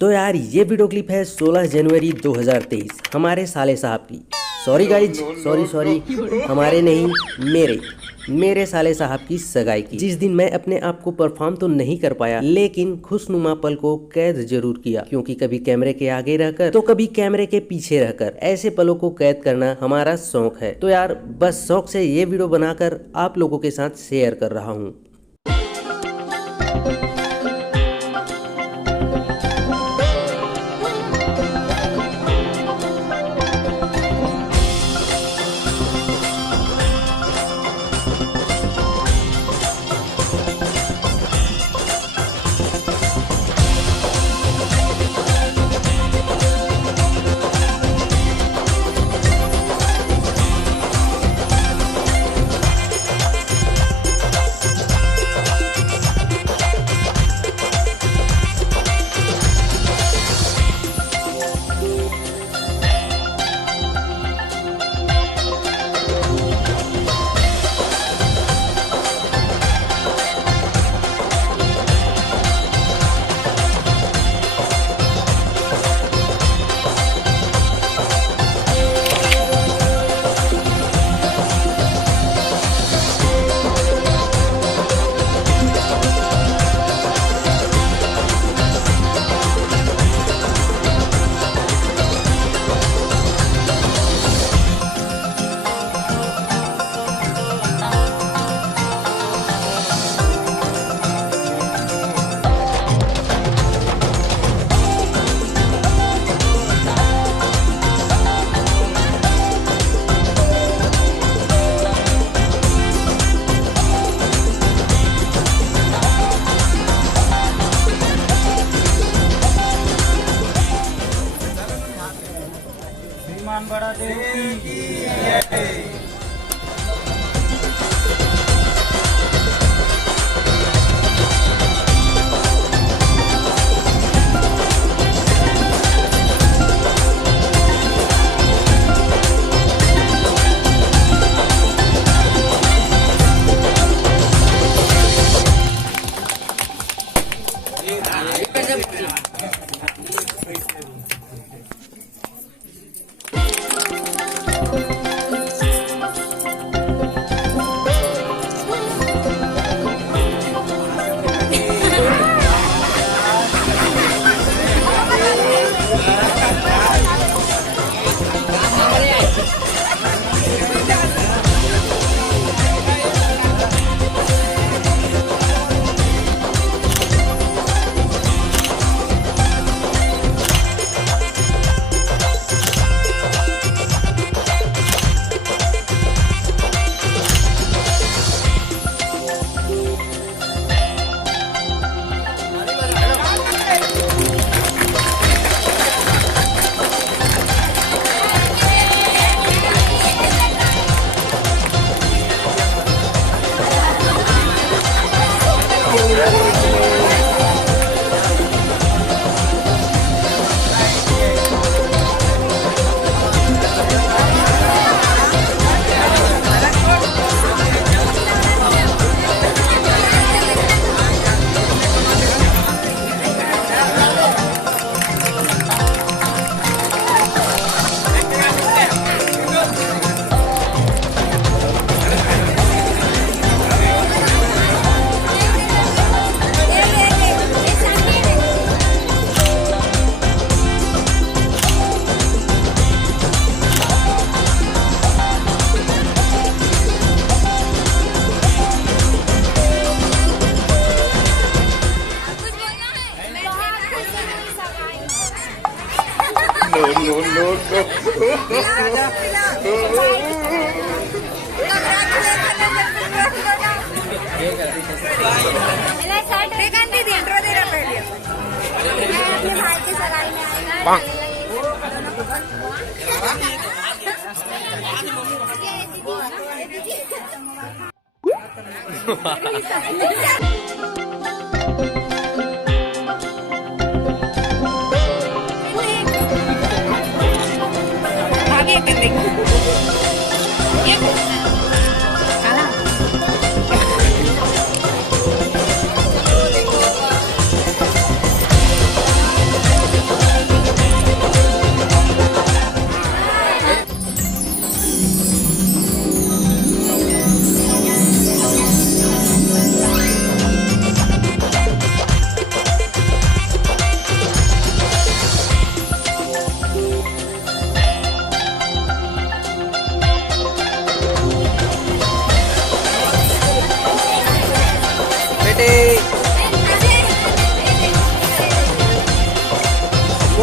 तो यार ये वीडियो क्लिप है 16 जनवरी 2023 हमारे साले साहब की। सॉरी गाइज, सॉरी हमारे नहीं, मेरे साले साहब की सगाई की, जिस दिन मैं अपने आप को परफॉर्म तो नहीं कर पाया लेकिन खुशनुमा पल को कैद जरूर किया, क्योंकि कभी कैमरे के आगे रहकर तो कभी कैमरे के पीछे रहकर ऐसे पलों को कैद करना हमारा शौक है। तो यार बस शौक से ये वीडियो बनाकर आप लोगों के साथ शेयर कर रहा हूँ। बड़ा देव की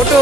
फोटो।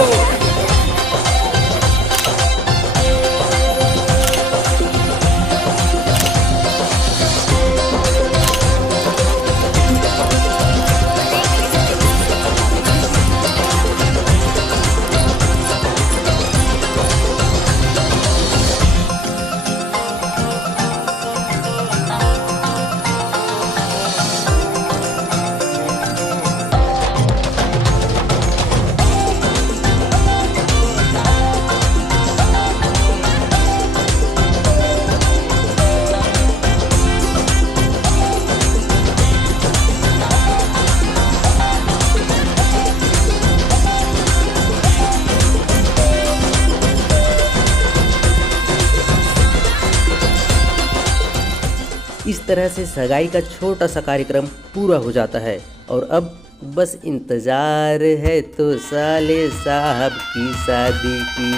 इस तरह से सगाई का छोटा सा कार्यक्रम पूरा हो जाता है और अब बस इंतज़ार है तो साले साहब की शादी की।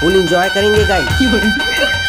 फुल एंजॉय करेंगे गाइस।